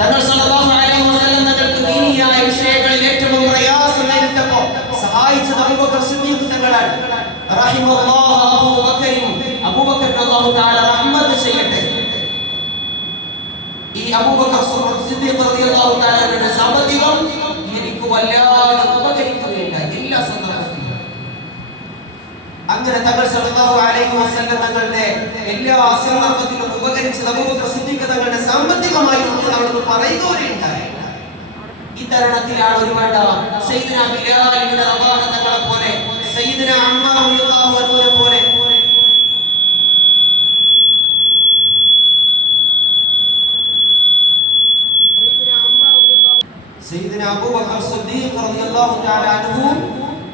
തങ്ങൾ സല്ലല്ലാഹു അലൈഹി വസല്ലം തങ്ങൾക്ക് ദീനിയായ വിഷയങ്ങളിൽ ഏറ്റവും പ്രയാസം നേരിട്ടപ്പോൾ സഹായിച്ചത് അബൂബക്കർ സിദ്ദീഖ് തങ്ങളാണ്. റഹിമല്ലാഹു അബൂബക്കർ അല്ലാഹു തആല റഹ്മത്ത് ചെയ്യട്ടെ. ഈ അബൂബക്കർ സിദ്ദീഖ് റളിയല്ലാഹു തആലയുടെ സാമ്പത്തികം എനിക്ക് വല്ലാതെ ഉപകരിക്കുകയുണ്ടായി എല്ലാ സന്ദർഭത്തിലും. അങ്ങനെ തങ്ങൾ സല്ലല്ലാഹു അലൈഹി വസല്ലം തങ്ങളുടെ എല്ലാ സന്ദർഭത്തിലും ഉപകരിച്ചത് അബൂബക്കർ സിദ്ദീഖ് തങ്ങളുടെ സാമ്പത്തികമായിരുന്നു എന്ന് പറയുകയുണ്ടായി. ഇത്തരണത്തിലാണ് ഒരു വേണ്ട സയ്യിദുനാ ബിലാൽ ഇബ്നു റബാഹ തങ്ങളെ പോലെ, സയ്യിദുനാ അമ്മാർ റളിയല്ലാഹു അൻഹുവിനെ പോലെ സയ്യിദുനാ അബൂബക്കർ സിദ്ദീഖ് റളിയല്ലാഹു തആല അൻഹു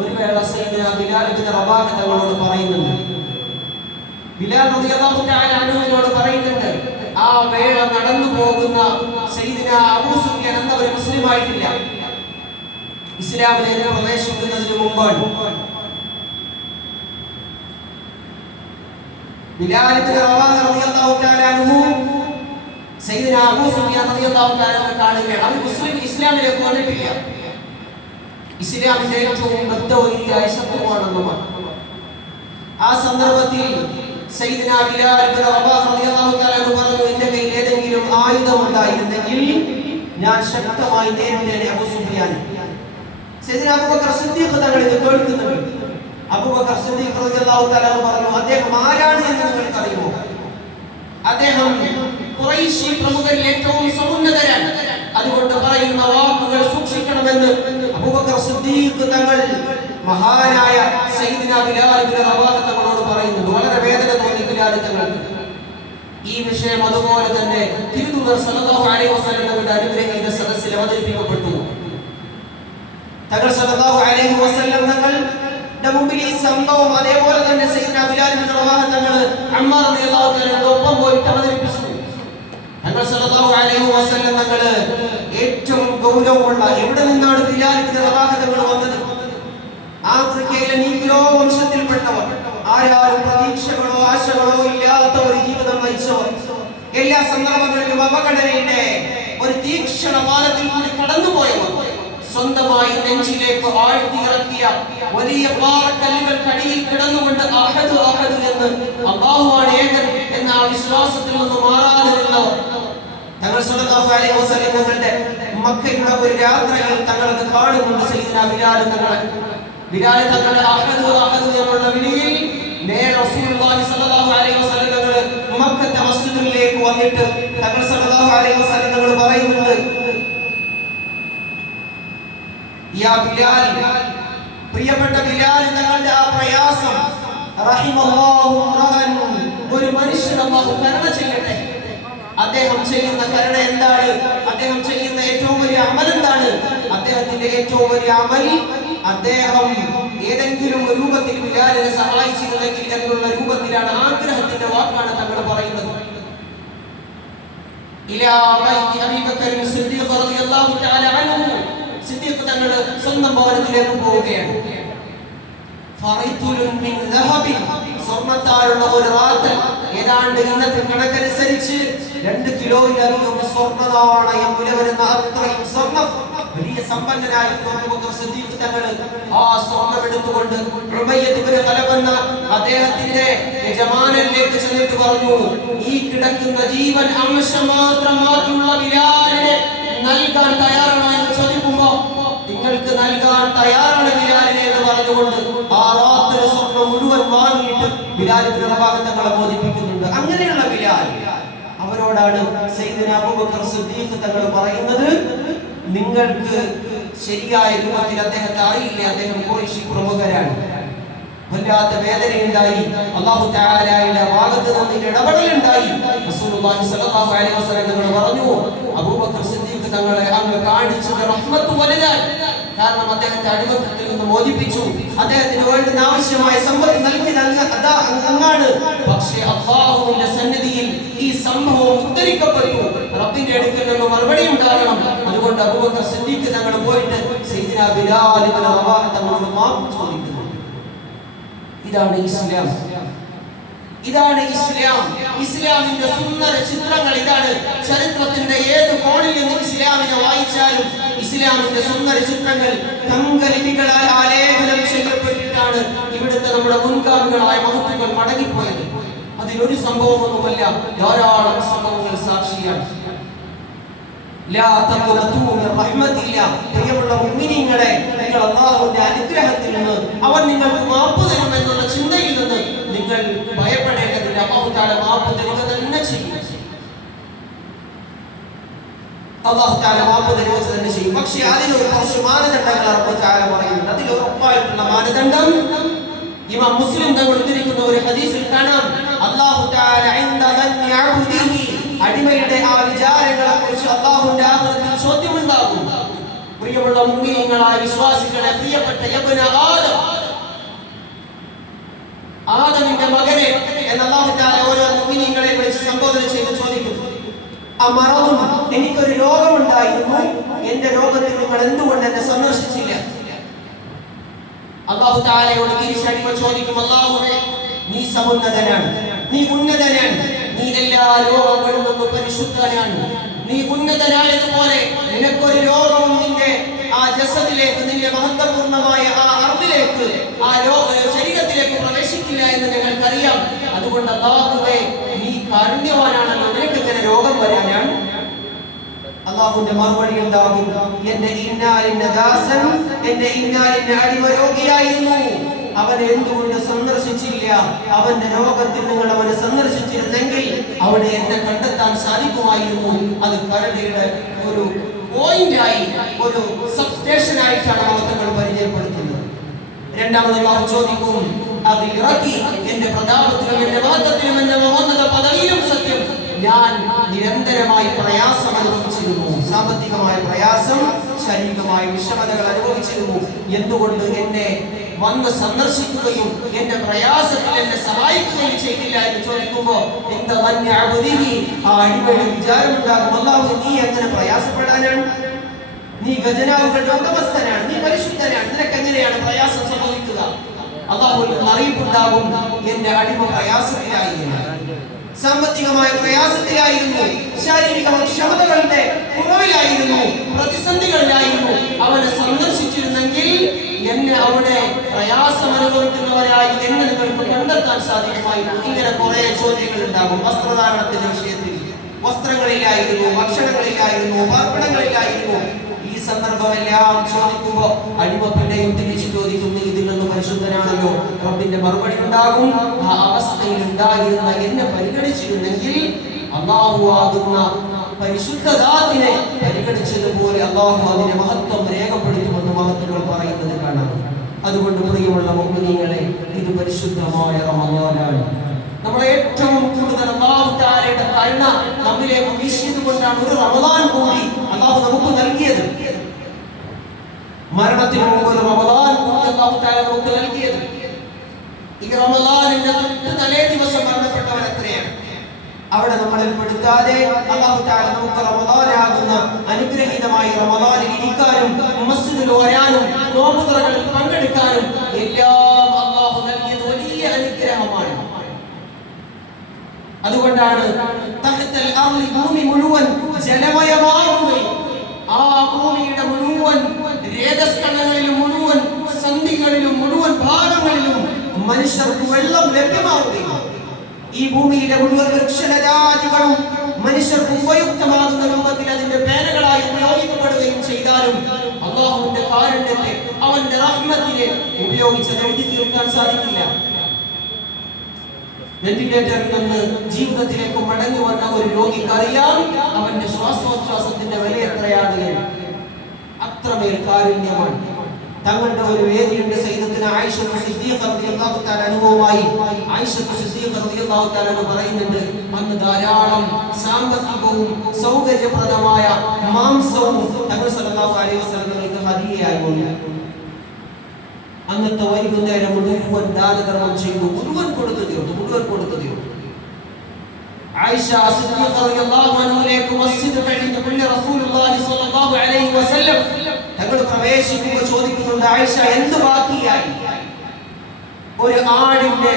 ഒരു വേള സയ്യിദുനാ ബിലാൽ ഇബ്നു റബാഹ തങ്ങളോട് പറയുന്നുണ്ട്. ബിലാൽ റളിയല്ലാഹു തആല അൻഹുവിനോട് പറയുന്നുണ്ട്, ആ വേള നടന്നു പോകുന്ന സയ്യിദുനാ അബൂ സുഫിയാൻ എന്ന ഒരു മുസ്ലിം ആയിട്ടില്ല, ഇസ്ലാമിലേക്ക് പ്രവേശിക്കുന്നതിന് മുമ്പാണ്. ബിലാൽ ഇബ്നു റബാഹ റളിയല്ലാഹു തആല അൻഹു സയ്യിദുനാ അബൂ സുഫിയാൻ റളിയല്ലാഹു തആല കാണുകയാണ്. അവർ മുസ്ലിം ഇസ്ലാമിലേക്ക് വന്നിട്ടില്ല. ഇസ്ലാമിന്റെ ഏറ്റവും ബദ്ധവരിയായ ശത്രുവാണെന്ന്. ആ സന്ദർഭത്തിൽ സയ്യിദുനാ ബിലാൽ ഇബ്നു റബാഹ റളിയല്ലാഹു തആല പറഞ്ഞു, എന്റെ കയ്യിൽ ഏതെങ്കിലും ആയുധം ഉണ്ടായിരുന്നെങ്കിൽ ഞാൻ ശക്തമായി നേരിട്ടേനെ അബൂ സുഫിയാൻ. സയ്യിദുനാ അബൂബക്കർ സിദ്ദീഖ് തങ്ങൾ ഇത് കേൾക്കുന്നുണ്ട്. അബൂബക്കർ സിദ്ദീഖ് റളിയല്ലാഹു തആല പറഞ്ഞു, അദ്ദേഹം ആരാണ് എന്ന് നിങ്ങൾക്ക് അറിയുമോ? അദ്ദേഹം ഖുറൈശി പ്രമുഖരിൽ ഏറ്റവും സമുന്നതരാണ്. അതുകൊണ്ട് പറയുന്ന വാക്കുകൾ സൂക്ഷിക്കണമെന്ന് അബൂബക്കർ സിദ്ദീഖ് തങ്ങൾ മഹാനായ സയ്യിദുനാ ബിലാൽ ഇബ്നു റബാഹ തങ്ങളോട് പറയുന്നു. വളരെ വേദന തോന്നി ബിലാൽ തങ്ങൾക്ക്. ഈ വിഷയം അതുപോലെ തന്നെ തിരുദൂതർ സല്ലല്ലാഹു അലൈഹി വസല്ലം തങ്ങളുടെ അനുഗ്രഹീത സദസ്സിൽ അവതരിപ്പിക്കപ്പെട്ടു. തങ്ങൾ സല്ലല്ലാഹു അലൈഹി വസല്ലം തങ്ങളുടെ മുമ്പിൽ ഈ സംഭവം അതേപോലെ തന്നെ സയ്യിദുനാ ബിലാൽ ഇബ്നു റബാഹ തങ്ങൾ അമ്മാർ റളിയല്ലാഹു തആലയുടെ ഒപ്പം പോയിട്ട് അവതരിപ്പിച്ചു. തങ്ങൾ സല്ലല്ലാഹു അലൈഹി വസല്ലം തങ്ങൾ ഏറ്റവും ഗൗരവമുള്ള, എവിടെ നിന്നാണ് ബിലാൽ ഇബ്നു റബാഹ തങ്ങൾ വന്നത്? ആഫ്രിക്കയിലെ നീഗ്രോ വംശത്തിൽപ്പെട്ടവർ, ആരാരും പ്രതീക്ഷകളോ ആശകളോ ഇല്ലാത്ത ഒരു ജീവിതം നയിച്ചവർ, എല്ലാ സന്ദർഭങ്ങളിലും അപകടനയുടെ ഒരു തീക്ഷണ പാലത്തിൽ കൂടി കടന്നുപോയവർ, സ്വന്തമായി നെഞ്ചിലേക്ക് ആഴ്ത്തിയിറക്കിയ വലിയ പാറക്കല്ലുകൾക്കടിയിൽ കിടന്നുകൊണ്ട് അഹദ് അഹദ് എന്ന് അല്ലാഹുവാണ് ഏകൻ എന്ന ആ വിശ്വാസത്തിൽ നിന്ന് മാറാതിരുന്നവർ. തങ്ങൾ സല്ലല്ലാഹു അലൈഹി വസല്ലം തങ്ങളുടെ മക്കയുടെ ഒരു യാത്രയിൽ തങ്ങളത് കാണുന്നുണ്ട്. സയ്യിദുനാ ബിലാൽ തങ്ങളെ അഹദ് അഹദ് എന്നുള്ള വിളിയിൽ നേരെ റസൂലുള്ളാഹി സ്വല്ലല്ലാഹു അലൈഹി വസല്ലം തങ്ങൾ മക്കത്തെ മസ്ജിദിലേക്ക് വന്നിട്ട് തങ്ങൾ സല്ലല്ലാഹു അലൈഹി വസല്ലം തങ്ങൾ പറയുന്നുണ്ട്, യാ ബിലാൽ, പ്രിയപ്പെട്ട ബിലാൽ, തങ്ങളുടെ ആ പ്രയാസം റഹിമല്ലാഹു റഹൻ, ഒരു മനുഷ്യൻ അല്ലാഹു കരുണ ചെയ്യട്ടെ. അദ്ദേഹം ചെയ്യുന്ന കരുണ എന്താണ്? അദ്ദേഹം ചെയ്യുന്ന ഏറ്റവും വലിയ അമൽ എന്താണ്? അദ്ദേഹത്തിന്റെ ഏറ്റവും വലിയ അമൽ, അദ്ദേഹം ഏതെങ്കിലും രൂപത്തിൽ ബിലാലിനെ സഹായിച്ചിരുന്നെങ്കിൽ എന്നുള്ള രൂപത്തിലാണ്, ആഗ്രഹത്തിന്റെ വാക്കാണ് തങ്ങൾ പറയുന്നത്. ഇലാ ബൈതി അബീബക്കർ സിദ്ദീഖ് റളിയല്ലാഹു തആല അൻഹു, സിദ്ദീഖ് തങ്ങൾ സ്വന്തം ഭവനത്തിലേക്ക് പോവുകയാണ്. ഫറൈതുലുൻ മിൻ ദഹബിൻ, സ്വർണ്ണത്താലുള്ള ഒരു റാത്തൽ, ഏതാണ്ട് ഇന്നത്തെ കണക്കനുസരിച്ച് 2 കിലോയിലധികം സ്വർണ്ണ നാണയം വില വരുന്ന അത്രയും സ്വർണ്ണം, വലിയ സമ്പന്നനായിരുന്നു അബൂബക്കർ സിദ്ദീഖ് തങ്ങൾ. ആ സ്വർണ്ണം എടുത്തുകൊണ്ട് ഉബയ്യത്ത് ഇബ്നു ഖലബ് എന്ന അദ്ദേഹത്തിന്റെ യജമാനനിലേക്ക് ചെന്നിട്ട് പറഞ്ഞു, ഈ കിടക്കുന്ന ജീവൻ അംശം മാത്രം ബാക്കിയുള്ള ബിലാലിനെ നൽകാൻ തയ്യാറാണോ എന്ന് ചോദിക്കുമ്പോ, നിങ്ങൾക്ക് നൽകാൻ തയ്യാറാണ് ബിലാലിനെ എന്ന് പറഞ്ഞുകൊണ്ട് ആ റാത്തൽ സ്വർണ്ണം മുഴുവൻ വാങ്ങിയിട്ട് ബിലാൽ ഇബ്നു റബാഹ തങ്ങളെ ബോധിപ്പിക്കുന്നുണ്ട്. അങ്ങനെയുള്ള ബിലാൽ, അവരോടാണ് സയ്യിദുനാ അബൂബക്കർ സിദ്ദീഖ് തങ്ങൾ പറയുന്നത്, നിങ്ങൾക്ക് ശരിയായ രൂപത്തിൽ അദ്ദേഹത്തെ അറിയില്ല, അദ്ദേഹം ഖുറൈശി പ്രമുഖരാണ്. വല്ലാത്ത വേദനയുണ്ടായി. അല്ലാഹു തആലയുടെ ഭാഗത്ത് നിന്ന് ഇടപെടലുണ്ടായി. റസൂലുള്ളാഹി സ്വല്ലല്ലാഹു അലൈഹി വസല്ലം തങ്ങൾ പറഞ്ഞു, അബൂബക്കർ സിദ്ദീഖ് തങ്ങളെ അങ്ങ് കാണിച്ചത് റഹ്മത്ത് വലുതാണ്. കാരണം അദ്ദേഹത്തെ അടിമത്തത്തിൽ നിന്ന് മോചിപ്പിച്ചു, അദ്ദേഹത്തിന് വേണ്ടുന്ന ആവശ്യമായ സമ്പത്ത് നൽകി അങ്ങാണ്. പക്ഷേ അല്ലാഹുവിന്റെ സന്നിധിയിൽ ഈ സംഭവം ഉദ്ധരിക്കപ്പെട്ടു. റബ്ബിന്റെ അടുക്കൽ നിന്ന് മറുപടി ഉണ്ടാകണം. അതുകൊണ്ട് അബൂബക്കർ സിദ്ദീഖ് തങ്ങൾ പോയിട്ട് സയ്യിദുനാ ബിലാൽ ഇബ്നു റബാഹ തങ്ങളോട് മാപ്പ് ചോദിക്കുന്നു. ഇതാണ് ഇസ്ലാം. ഇതാണ് ഇസ്ലാം. ഇസ്ലാമിന്റെ സുന്ദര ചിത്രങ്ങൾ ഇതാണ്. ചരിത്രത്തിന്റെ വായിച്ചാലും ഇസ്ലാമിന്റെ സുന്ദര ചിത്രങ്ങൾ തങ്കലിപികളാൽ ആലേഖനം ചെയ്യപ്പെട്ടിട്ടാണ് ഇവിടുത്തെ നമ്മുടെ മുൻഗാമികളായ മഹത്തുക്കൾ മടങ്ങിപ്പോയത്. അതിലൊരു സംഭവമൊന്നുമല്ല, ധാരാളം സംഭവങ്ങൾ സാക്ഷിയാണ്. പ്രിയമുള്ള മുഅ്മിനീങ്ങളെ, നിങ്ങൾ അല്ലാഹുവിന്റെ അനുഗ്രഹത്തിൽ നിന്ന് അവൻ നിങ്ങൾക്ക് മാപ്പ് തരും എന്നുള്ള ചിന്തയിൽ നിന്ന് നിങ്ങൾ ഭയപ്പെടേണ്ടതില്ല. അല്ലാഹു തആല മാപ്പ് തരുക തന്നെ ചെയ്യും. അല്ലാഹു തആല മാപ്പ് തരുക തന്നെ ചെയ്യും. പക്ഷേ അതിനൊരു കുറച്ച് മാനദണ്ഡങ്ങൾ അല്ലാഹു തആല പറയുന്നുണ്ട്. അതിൽ ഉറപ്പായിട്ടുള്ള മാനദണ്ഡം ഇമാം മുസ്ലിം തങ്ങൾ ഉദ്ധരിക്കുന്ന ഒരു ഹദീസിൽ കാണാം, അല്ലാഹു തആല ഇൻദ ദന്നി അബ്ദിഹി, അടിമയുടെ ആ വിചാരങ്ങളെ കുറിച്ച് അല്ലാഹുവിന്റെ ആഖിറത്തിൽ ചോദ്യമുണ്ടാകും. പ്രിയമുള്ള മുഅ്മിനീങ്ങളായ വിശ്വാസികളെ, പ്രിയപ്പെട്ട യബ്ന ആദം, ആദമിന്റെ മകനെ എന്ന് അല്ലാഹു തആല ഓരോ മുഅ്മിനീങ്ങളെ വിളിച്ച് സംബോധന ചെയ്ത് ചോദിക്കും, അമറദുൻ, എനിക്കൊരു രോഗമുണ്ടായിരുന്നു, എന്റെ രോഗത്തിൽ നിങ്ങൾ എന്തുകൊണ്ട് എന്നെ സന്ദർശിച്ചില്ല? അല്ലാഹു തആലയോട് തിരിച്ചടിമ ചോദിക്കും, അല്ലാഹുവേ, നീ സമുന്നതനാണ്, നീ ഉന്നതനാണ്, നീ എല്ലാ രോഗങ്ങളിൽ നിന്നും പരിശുദ്ധനാണ്, നീ ഉന്നതനായതുപോലെ നിനക്കൊരു രോഗവും നിന്റെ ആ ജസദിലേക്ക്, നിന്റെ മഹത്വപൂർണമായ ആ അർദിലേക്ക്, ആ ശരീരത്തിലേക്ക് പ്രവേശിക്കില്ല എന്ന് ഞങ്ങൾക്കറിയാം. അതുകൊണ്ട് അല്ലാഹുവേ, നീ കാരുണ്യവാനാണല്ലോ, നിനക്ക് ഇങ്ങനെ രോഗം വരാനാണ്? അല്ലാഹുവിന്റെ മറുപടി ഉണ്ടാകും, എന്റെ ഇന്നാലിന്റെ ദാസൻ, എന്റെ ഇന്നാലിന്റെ അടിമ രോഗിയായിരുന്നു, അവനെ എന്തുകൊണ്ട് സന്ദർശിച്ചില്ല? അവന്റെ രോഗത്തിൽ നിങ്ങൾ അവനെ സന്ദർശിച്ചിരുന്നെങ്കിൽ അവിടെ എന്നെ കണ്ടെത്താൻ സാധിക്കുമായിരുന്നു. അത് കരുണയുടെ ഒരു പോയിന്റായി, ഒരു സബ്സ്റ്റേഷൻ ആയിട്ടാണ് മഹത്തുക്കൾ പരിചയപ്പെടുത്തുന്നത്. രണ്ടാമത് അല്ലാഹു ചോദിക്കും, അതിറക്കി, എന്റെ പ്രതാപത്തിലും എന്റെ മഹത്വത്തിലും എന്റെ മഹോന്നത പദവിയിലും സത്യം, ഞാൻ നിരന്തരമായി പ്രയാസം അനുഭവിച്ചിരുന്നു, സാമ്പത്തികമായ പ്രയാസം, ശാരീരികമായ വിഷമതകൾ അനുഭവിച്ചിരുന്നു. എന്തുകൊണ്ട് എന്നെ വന്ന് സന്ദർശിക്കുകയും എന്റെ പ്രയാസത്തിൽ എന്നെ സഹായിക്കുകയും ചെയ്തില്ല എന്ന് ചോദിക്കുമ്പോ എന്താ ആ അടിമയുടെ വിചാരമുണ്ടാകും, അല്ലാഹു, നീ എങ്ങനെ പ്രയാസപ്പെടാനാണ്? നീ ഖജനാവുകളുടെ ഉടമസ്ഥനാണ്, നീ പരിശുദ്ധനാണ്, നിനക്ക് എങ്ങനെയാണ് പ്രയാസം സംഭവിക്കുക? അല്ലാഹുവിൽ അറിയിപ്പുണ്ടാകും, എന്റെ അടിമ പ്രയാസത്തിലായിരുന്നു, സാമ്പത്തികമായ പ്രയാസത്തിലായിരുന്നു, ശാരീരിക ക്ഷമതകളുടെ കുറവിലായിരുന്നു, പ്രതിസന്ധികളിലായിരുന്നു. അവനെ സന്ദർശിച്ചിരുന്നെങ്കിൽ എന്നെ അവിടെ പ്രയാസം അനുഭവിക്കുന്നവരായി എന്നെ നിങ്ങൾക്ക് കണ്ടെത്താൻ സാധിക്കുമായിരുന്നു. ഇങ്ങനെ കുറെ ചോദ്യങ്ങൾ ഉണ്ടാകും. വസ്ത്രധാരണത്തിന്റെ വിഷയത്തിൽ വസ്ത്രങ്ങളിലായിരുന്നു, ഭക്ഷണങ്ങളിലായിരുന്നു, പാർപ്പിടങ്ങളിലായിരുന്നു. ഈ സന്ദർഭമെല്ലാം ചോദിക്കുമ്പോ അടിമ പിന്നെയും തിരിച്ചു ചോദിക്കുന്നു, ഇതിൽ നിന്ന് പരിശുദ്ധനാണല്ലോ. റബ്ബിന്റെ മറുപടി ഉണ്ടാകും, ആ അവസ്ഥയിൽ ഉണ്ടായിരുന്ന എന്നെ പരിഗണിച്ചിരുന്നെങ്കിൽ അല്ലാഹു ആകുന്ന പരിശുദ്ധദാത്തിനെ പരിഗണിച്ചതുപോലെ അല്ലാഹു അതിന്റെ മഹത്വം രേഖപ്പെടുത്തുമെന്ന് മഹത്തുക്കൾ പറയുന്നത് കാണാം. അതുകൊണ്ട് പ്രിയമുള്ള മുഅ്മിനീങ്ങളെ, ഇത് പരിശുദ്ധമായ റമളാനാണ്. നമ്മളെ ഏറ്റവും കൂടുതൽ അല്ലാഹു തആലയുടെ കരുണ നമ്മിലേക്ക് വീശിയത് കൊണ്ടാണ് ഒരു റമളാൻ കൂടി അല്ലാഹു നമുക്ക് നൽകിയത്. മരണത്തിന് മുമ്പ് ഒരു റമളാൻ കൂടി അല്ലാഹു തആല നമുക്ക് നൽകിയത്. ഈ റമളാനിന്റെ തലേ ദിവസം മരണപ്പെട്ടവർ എത്രയാണ്? അവിടെ നമ്മളിൽ പെടുത്താതെ അല്ലാഹു തആല നമുക്ക് റമളാനാകുന്ന അനുഗ്രഹീതമായ റമളാനിൽ ഇരിക്കാനും മസ്ജിദിൽ വരാനും നോമ്പുതുറകളിൽ പങ്കെടുക്കാനും എല്ലാം അല്ലാഹു നൽകിയത് വലിയ അനുഗ്രഹമാണ്. അതുകൊണ്ടാണ് തഹ്തൽ അർളി, ഭൂമി മുഴുവൻ ജലമയമാവുകയും ആ ഭൂമിയുടെ മുഴുവൻ രേതസ്കണങ്ങളിലും മുഴുവൻ സന്ധികളിലും മുഴുവൻ ഭാഗങ്ങളിലും മനുഷ്യർക്ക് വെള്ളം ലഭ്യമാവുകയും ഈ ഭൂമിയിലെ മുഴുവൻ വൃക്ഷലതാദികളും മനുഷ്യർക്ക് ഉപയുക്തമാകുന്ന രൂപത്തിൽ അതിന്റെ പേനകളായി ഉപയോഗിക്കപ്പെടുകയും ചെയ്താലും അല്ലാഹുവിന്റെ കാരുണ്യത്തെ, അവന്റെ റഹ്മത്തിനെ ഉപയോഗിച്ചത് എഴുതി തീർക്കാൻ സാധിക്കില്ല. വെന്റിലേറ്ററിൽ നിന്ന് ജീവിതത്തിലേക്ക് മടങ്ങി വന്ന ഒരു രോഗിക്ക് അറിയാം അവന്റെ ശ്വാസോച്ഛ്വാസത്തിന്റെ വില എത്രയാണ് എന്ന്. അത്രമേൽ കാരുണ്യമാണ്. തങ്ങളുടെ ഒരു വേദിയുണ്ട്, സയ്യിദത്തുന ആയിഷ സിദ്ദീഖ റളിയല്ലാഹു തആല അനുഭവമായി ആയിഷ സിദ്ദീഖ റളിയല്ലാഹു തആല പറയുന്നുണ്ട്, അന്ന് ധാരാളം സാമ്പത്തികവും സൗകര്യപ്രദമായ മാംസവും തങ്ങൾ സല്ലല്ലാഹു അലൈഹി വസല്ലമക്ക് ഹദിയയായി വന്നു. അന്നത്തെ വൈകുന്നേരം മുഴുവൻ ദാനധർമ്മം ചെയ്തു, മുഴുവൻ കൊടുത്തു തീർത്തു. ആയിഷ സിദ്ദീഖ റളിയല്ലാഹു അൻഹയിലേക്ക് മസ്ജിദ് കഴിഞ്ഞ പുണ്യ റസൂലുള്ളാഹി സ്വല്ലല്ലാഹു അലൈഹി വസല്ലം തങ്ങൾ പ്രവേശിക്കുമ്പോൾ ചോദിക്കുന്നുണ്ട്, ആയിഷ, എന്ത് ബാക്കിയായി? ഒരു ആടിന്റെ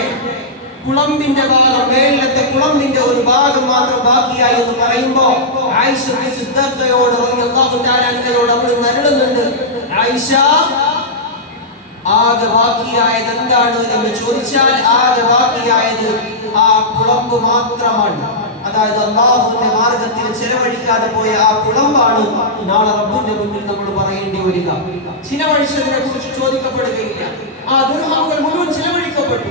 കുളമ്പിന്റെ ഭാഗം, മേലത്തെ കുളമ്പിന്റെ ഒരു ഭാഗം മാത്രം ബാക്കിയായി എന്ന് പറയുമ്പോ ആയിഷ സിദ്ധാർത്ഥയോട് റളിയല്ലാഹു തആല അൻഹയോട് അവൾ നരളുന്നുണ്ട്. ആയിഷ, ആകെ ബാക്കിയായത് എന്താണ് എന്ന് ചോദിച്ചാൽ ആകെ ബാക്കിയായത് ആ കുളമ്പ് മാത്രമാണ്. അതായത് അല്ലാഹുവിന്റെ മാർഗത്തിൽ ചെലവഴിക്കാതെ പോയ ആ കുളമ്പാണ് നാളെ റബ്ബിന്റെ മുന്നിൽ നമ്മൾ പറയേണ്ടി വരിക. ചിലവഴിച്ചതിനെ കുറിച്ച് ചോദിക്കപ്പെടുകയില്ല. ആ ദിർഹമുകൾ മുഴുവൻ ചിലവഴിക്കപ്പെട്ടു.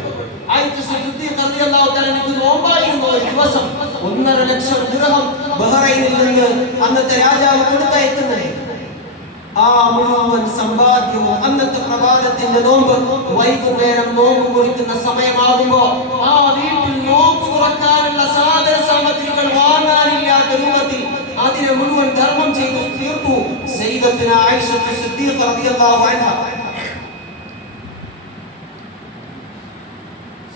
ആയിഷ സിദ്ദീഖ റളിയല്ലാഹു തആല നോമ്പായിരുന്നു ഒരു ദിവസം 1.5 ലക്ഷം ദിർഹം ബഹ്റൈനിൽ നിന്ന് അന്നത്തെ രാജാവ് കൊടുത്തയക്കുന്നത്. ആ മുഴുവൻ സമ്പാദ്യവും അന്നത്തെ പ്രഭാതത്തിന്റെ നോമ്പ് വൈകുന്നേരം നോമ്പ് മുറിക്കുന്ന സമയമാകുമ്പോ ആ വീട്ടിൽ നോമ്പ് തുറക്കാനുള്ള സാധന സാമഗ്രികൾ വാങ്ങാനില്ലാത്ത രൂപത്തിൽ അതിനെ മുഴുവൻ ധർമ്മം ചെയ്തു തീർത്തു സയ്യിദത്തുന ആയിഷ സിദ്ദീഖ റളിയല്ലാഹു അൻഹ.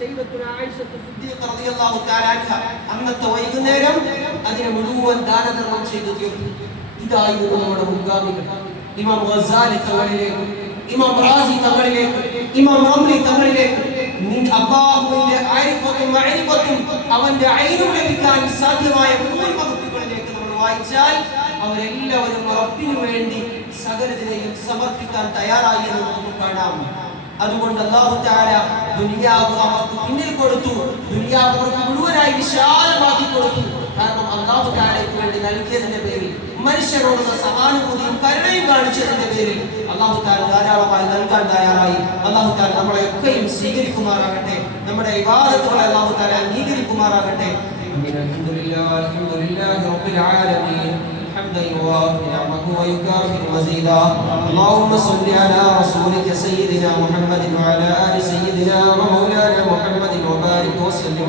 സയ്യിദത്തുന ആയിഷ സിദ്ദീഖ റളിയല്ലാഹു തആല അൻഹ അന്നത്തെ വൈകുന്നേരം അതിനെ മുഴുവൻ ദാനധർമ്മം ചെയ്തു തീർത്തു. ഇതായിരുന്നു നമ്മുടെ മുൻഗാമികൾ. ഇമാം ഗസാലി തങ്ങളിലേക്ക്, ഇമാം റാസി തങ്ങളിലേക്ക്, ഇമാം റംലി തങ്ങളിലേക്ക് അല്ലാഹുവിന്റെ ആരിഫത്തും മഅരിഫത്തും അവന്റെ ഐനും ലഭിക്കാൻ സാധ്യമായ മുഴുവൻ വകുപ്പുകളിലേക്ക് നമ്മൾ വായിച്ചാൽ അവരെല്ലാവരും റബ്ബിനു വേണ്ടി സകലതിനെയും സമർപ്പിക്കാൻ തയ്യാറായി എന്ന് നമുക്ക് കാണാം. അതുകൊണ്ട് അല്ലാഹു തആല ദുനിയാവ് അവർക്ക് പിന്നിൽ കൊടുത്തു, ദുനിയാവ് അവർക്ക് മുഴുവനായി വിശാലമാക്കി കൊടുത്തു. കാരണം അല്ലാഹു തആലയ്ക്ക് വേണ്ടി നൽകിയതിന്റെ പേരിൽ, മനുഷ്യരോടുള്ള സഹാനുഭൂതിയും കരുണയും കാണിച്ചതിന്റെ പേരിൽ അല്ലാഹു തആല ധാരാളമായി നൽകാൻ തയ്യാറായി. അല്ലാഹു തആല നമ്മളെയൊക്കെയും സ്വീകരിക്കുമാറാകട്ടെ, നമ്മുടെ ഇബാദത്തുകളെ അല്ലാഹു തആല അംഗീകരിക്കുമാറാകട്ടെ. അൽഹംദുലില്ലാഹി റബ്ബിൽ ആലമീൻ. حمدا يوافي نعمه ويكافئ مزيدا. اللهم صل على رسولك سيدنا محمد وعلى آل سيدنا ومولانا محمد وبارك وسلم